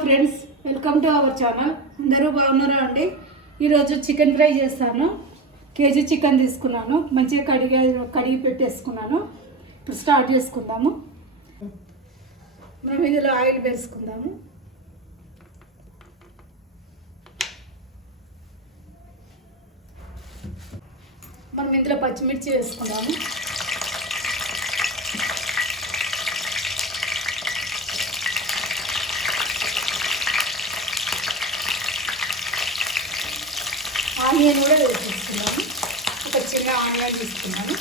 Friends welcome to our channel. అందరూ బాగున్నారా అండి? ఈరోజు చికెన్ ఫ్రై చేస్తాను. కేజీ చికెన్ తీసుకున్నాను. మంచిగా కడిగి కడిగి పెట్టేసుకున్నాను. ఇప్పుడు స్టార్ట్ చేసుకుందాము. మనం ఇందులో ఆయిల్ వేసుకుందాము. మనం ఇందులో పచ్చిమిర్చి వేసుకుందాము ఆనియన్ కూడా వేసేస్తున్నాను ఒక చిన్న ఆనియన్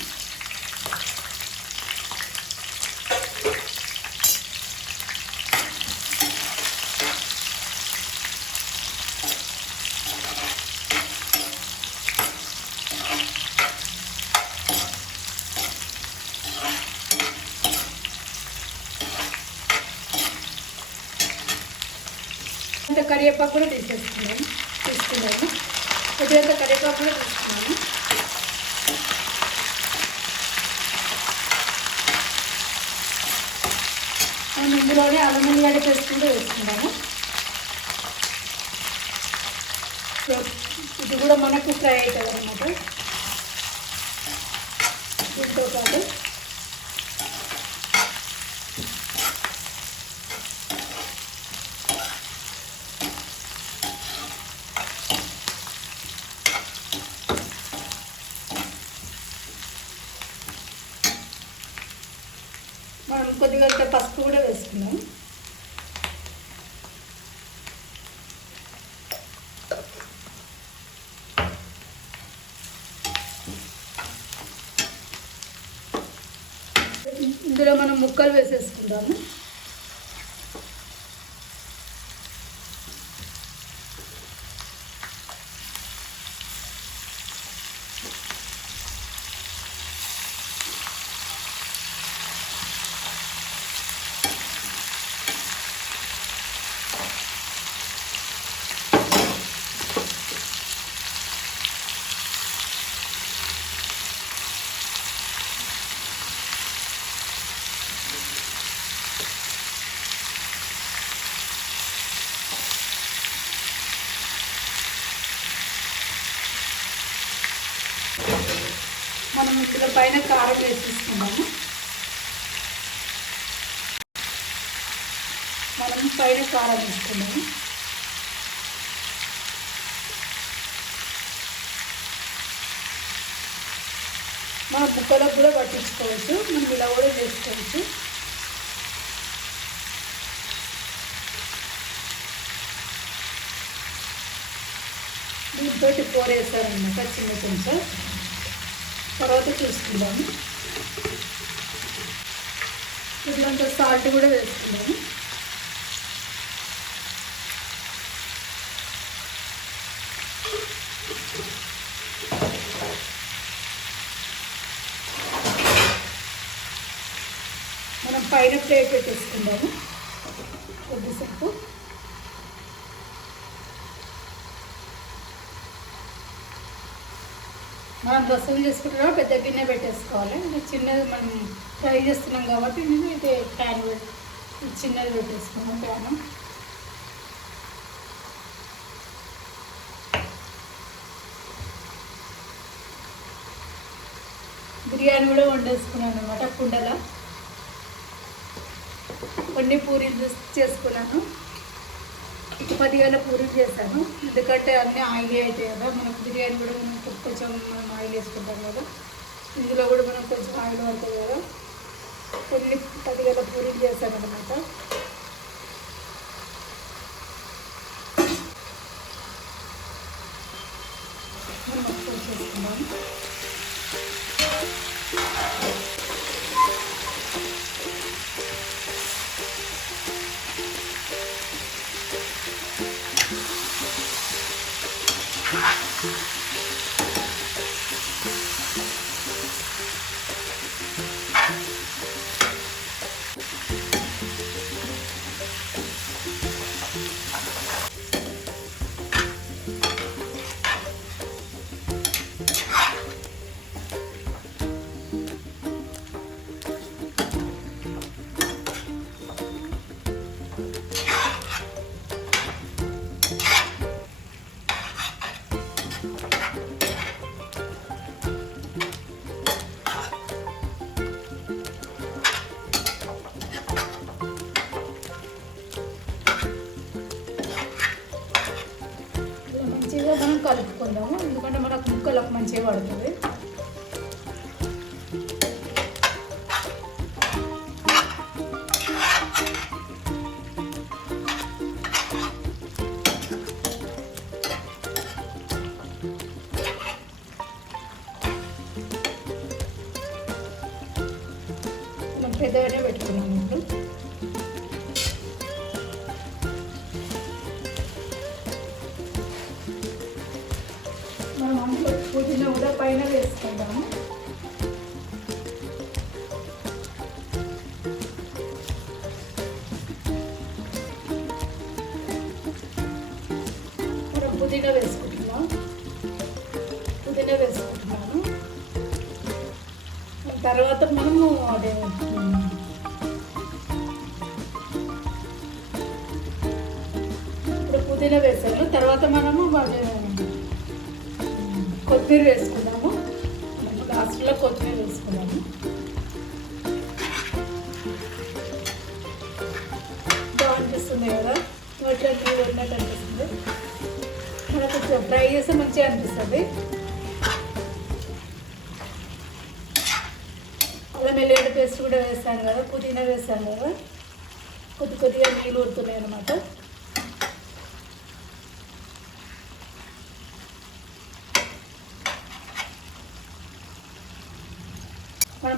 కరివేపాకు కూడా తీసేసుకున్నాను. తీసుకున్నాను. కొద్దిగా కరివేపాకు కూడా తీసుకున్నాను మనం ఇందులోనే అల్లం ఉల్లిగడ్డ చేసుకుంటూ వేసుకుంటాము ఇది కూడా మనకు ఫ్రై అవుతుంది అనమాట దీంతో పాటు మనం కొద్దిగా ఇంకా పసుపు కూడా వేసుకున్నాం ఇందులో మనం ముక్కలు వేసేసుకుందాము. మనం ఇక్కడ పైన కారం వేసేసుకుందాము. మనం పైన కారం వేసుకున్నాము మన ముక్కలకు కూడా పట్టించుకోవచ్చు మనం ఇలా కూడా చేసుకోవచ్చు. దీంతో కూర వేస్తారనమాట చిన్న చెంచా. తర్వాత చూసుకుందాము ఇట్లాంటి సాల్ట్ కూడా వేసుకుందాము మనం పైన ప్లేట్ పెట్టేసుకుందాము. కొద్దిసేపు. మనం రసం చేసుకుంటున్నాం పెద్ద గిన్నె పెట్టేసుకోవాలి. చిన్నది మనం ఫ్రై చేస్తున్నాం కాబట్టి నేను అయితే ప్యాన్ చిన్నది పెట్టేసుకున్నాం ప్యాన్. బిర్యానీ కూడా వండేసుకున్నాను అనమాట కుండలో. కొన్ని పూరీలు చేసుకున్నాను. పదివేల పూరీలు చేశాను. ఎందుకంటే అన్నీ ఆయిల్ అవుతాయి కదా మనకు బిర్యానీ కూడా మనం కొంచెం మనం ఆయిల్ వేసుకుంటాం కదా. ఇందులో కూడా మనం కొంచెం ఆయిల్ పడుతుంది కదా. కొన్ని పదివేల పూరీలు చేశాను అనమాట ముక్కలకు మంచిగా పడుతుంది మనం పెద్దగానే వేసుకుందాము పుదీనా వేసుకుంటున్నాం. పుదీనా వేసుకుంటున్నాను. తర్వాత మనము అదే ఇప్పుడు పుదీనా వేసాను. తర్వాత మనము కొత్తిమీర వేసుకుందాం. లాస్ట్లో కొత్తిమీర వేసుకున్నాను. బాగా అనిపిస్తుంది కదా? వాటిలో నీళ్ళు ఉన్నట్టు అనిపిస్తుంది. మనం కొంచెం ఫ్రై చేస్తే మంచిగా అనిపిస్తుంది. అల్లం వెల్లిగడ్డ పేస్ట్ కూడా వేస్తాను కదా పుదీనా వేస్తాను కదా. కొద్ది కొద్దిగా నీళ్ళు ఊరుతున్నాయి అనమాట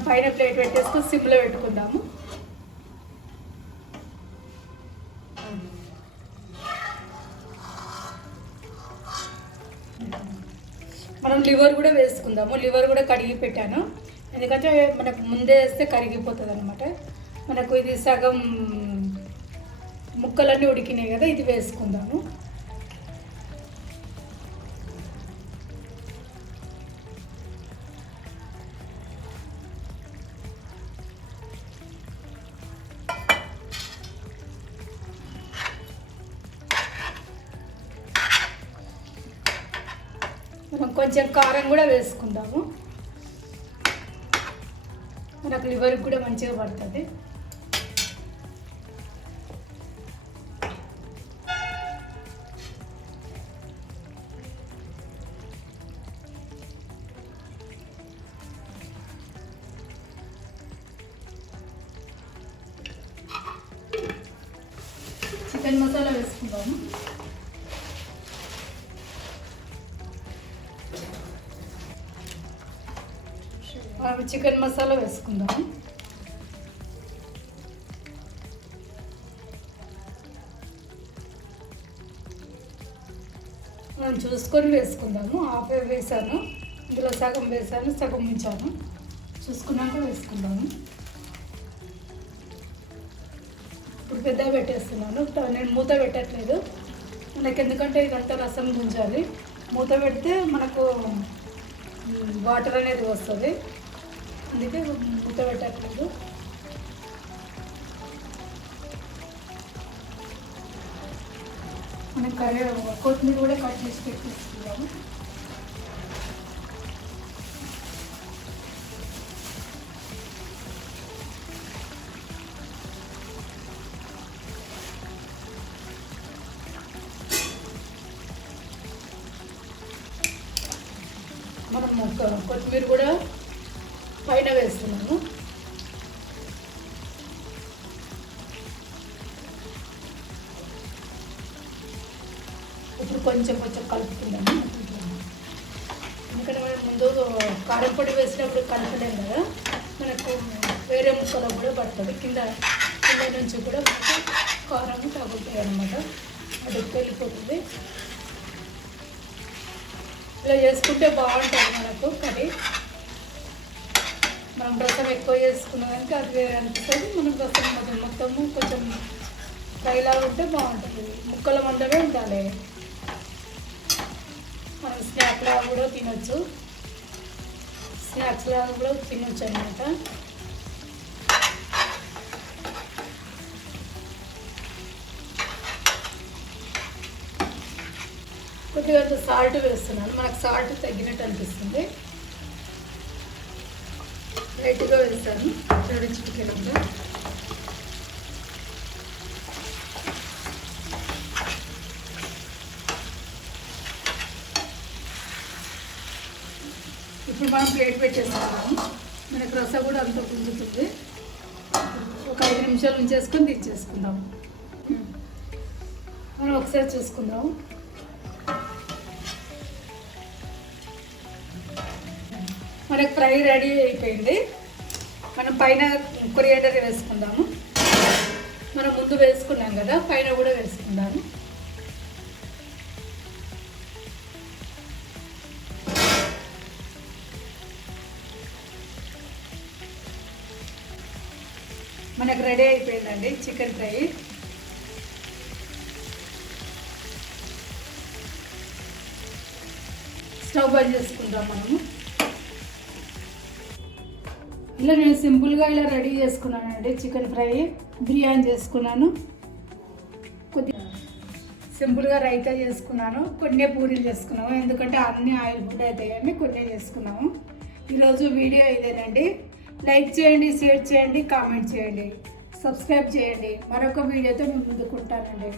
పైన ప్లేట్ పెట్టేసుకొని సిమ్లో పెట్టుకుందాము. మనం లివర్ కూడా వేసుకుందాము. లివర్ కూడా కడిగి పెట్టాను. ఎందుకంటే మనకు ముందే వేస్తే కరిగిపోతుంది అనమాట మనకు ఇది సగం ముక్కలన్నీ ఉడికినాయి కదా ఇది వేసుకుందాము. కొంచెం కారం కూడా వేసుకుందాము మనకు లివర్కి కూడా మంచిగా పడుతుంది. చికెన్ మసాలా వేసుకుందాము చికెన్ మసాలా వేసుకుందాము. మనం చూసుకొని వేసుకుందాము. హాఫ్ వేసాను. ఇందులో సగం వేసాను సగం ఉంచాను. చూసుకున్నాక వేసుకుందాము. ఇప్పుడు పెద్దగా పెట్టేస్తున్నాను. నేను మూత పెట్టట్లేదు. మనకి ఎందుకంటే ఇదంతా రసం గుంజాలి. మూత పెడితే మనకు వాటర్ అనేది వస్తుంది. అందుకే మూత పెట్టట్లేదు మనం కర్రీ కొత్తిమీర కూడా కట్ చేసి పెట్టేసుకుందాము. మనం కొత్తిమీర కూడా పైన వేస్తున్నాను. ఇప్పుడు కొంచెం కొంచెం కలుపుతున్నాను ఎందుకంటే మనం ముందు కారం పొడి వేసినప్పుడు కలపలేం కదా. మనకు వేరే ముక్కలో కూడా పడుతుంది. కింద కింద నుంచి కూడా మనకు కారం తగులుతాయి అనమాట అది వెళ్ళిపోతుంది. ఇలా చేసుకుంటే బాగుంటుంది మనకు కర్రీ. మనం రసం ఎక్కువ చేసుకున్న కనుక అది వేరే అనిపిస్తుంది. మనం రసం మొత్తం మొత్తము కొంచెం ఫ్రైలా ఉంటే బాగుంటుంది. ముక్కల మందమే ఉండాలి. మనం స్నాక్లా కూడా తినొచ్చు. స్నాక్స్ లాగా కూడా తినొచ్చు అనమాట కొద్దిగా సాల్ట్ వేస్తున్నాను. మనకు సాల్ట్ తగ్గినట్టు అనిపిస్తుంది. లైట్గా వేస్తాను రెండు ఇప్పుడు మనం ప్లేట్ పెట్టేసుకున్నాము మనకు రస కూడా అంత పొందుతుంది ఒక ఐదు నిమిషాలు ఉంచేసుకొని తీసేసుకుందాం. మనం ఒకసారి చూసుకుందాం. మనకి ఫ్రై రెడీ అయిపోయింది. మనం పైన కొరియాండర్ వేసుకుందాము. మనం ముందు వేసుకున్నాం కదా పైన కూడా వేసుకుందాము. మనకు రెడీ అయిపోయిందండి చికెన్ ఫ్రై. స్టవ్ బంద్ చేసుకుంటాం మనము. ఇలా నేను సింపుల్గా ఇలా రెడీ చేసుకున్నానండి. చికెన్ ఫ్రై బిర్యానీ చేసుకున్నాను. కొద్దిగా సింపుల్గా రైతా చేసుకున్నాను. కొన్ని పూరీలు చేసుకున్నాము. ఎందుకంటే అన్ని ఆయిల్ ఫుడ్ అవుతాయని కొన్ని చేసుకున్నాము. ఈరోజు వీడియో ఇదేనండి. లైక్ చేయండి షేర్ చేయండి కామెంట్ చేయండి. సబ్స్క్రైబ్ చేయండి. మరొక వీడియోతో మేము ముందుకుంటానండి